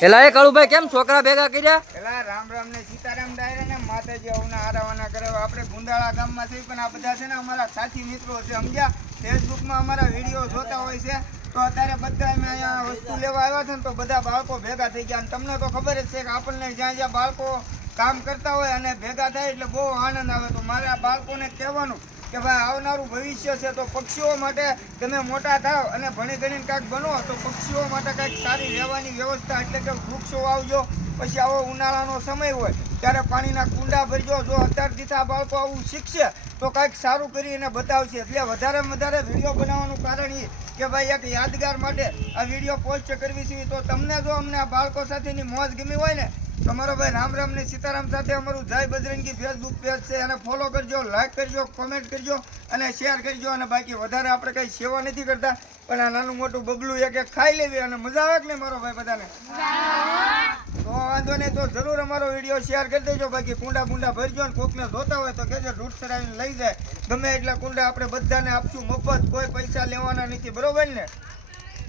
એલા એ કાળુભાઈ કેમ છોકરા ભેગા કર્યા? એલા રામ રામ ને સીતારામ ડાયરા ને માતાજી આવના આરાવાના કરે. આપણે ગુંદાળા ગામમાં થઈ પણ આ બધા છે ને અમારા સાથી મિત્રો છે, સમજ્યા? ફેસબુકમાં અમારા વિડીયો જોતા હોય છે. તો અત્યારે બધા અમે અહીંયા વસ્તુ લેવા આવ્યા છે ને તો બધા બાળકો ભેગા થઈ ગયા. અને તમને તો ખબર જ છે કે આપણને જ્યાં જ્યાં બાળકો કામ કરતા હોય અને ભેગા થાય એટલે બહુ આનંદ આવે. તો મારે આ બાળકોને કહેવાનું કે ભાઈ આવનારું ભવિષ્ય છે તો પક્ષીઓ માટે તમે મોટા થાવ અને ભણી ગણીને કાંઈક બનો તો પક્ષીઓ માટે કાંઈક સારી રહેવાની વ્યવસ્થા એટલે કે વૃક્ષો વાવજો. પછી આવો ઉનાળાનો સમય હોય ત્યારે પાણીના કુંડા ભરજો. જો અત્યારથી આ બાળકો આવું શીખશે તો કાંઈક સારું કરીને બતાવશે. એટલે વધારેમાં વધારે વિડીયો બનાવવાનું કારણ એ કે ભાઈ એક યાદગાર માટે આ વિડીયો પોસ્ટ કરવી છે. તો તમને જો અમને આ બાળકો સાથેની મોજ ગમી હોય ને તો મારો ભાઈ રામ રામ ને સીતારામ સાથે અમારું જય બજરંગી ફેસબુક પેજ છે, એને ફોલો કરજો, લાઈક કરજો, કોમેન્ટ કરજો અને શેર કરજો. અને બાકી વધારે આપણે કંઈ સેવા નથી કરતા, પણ આ નાનું મોટું બબલું એક ખાઈ લેવી અને મજા આવે કે નહીં મારો ભાઈ બધાને? તો વાંધો નહીં, તો જરૂર અમારો વિડીયો શેર કરી દેજો. બાકી કુંડા બુંડા ભરજો ને કોકને જોતા હોય તો કહેજો, દૂધ સરાવીને લઈ જાય. ગમે એટલા કુંડા આપણે બધાને આપશું મફત, કોઈ પૈસા લેવાના નથી, બરોબર ને?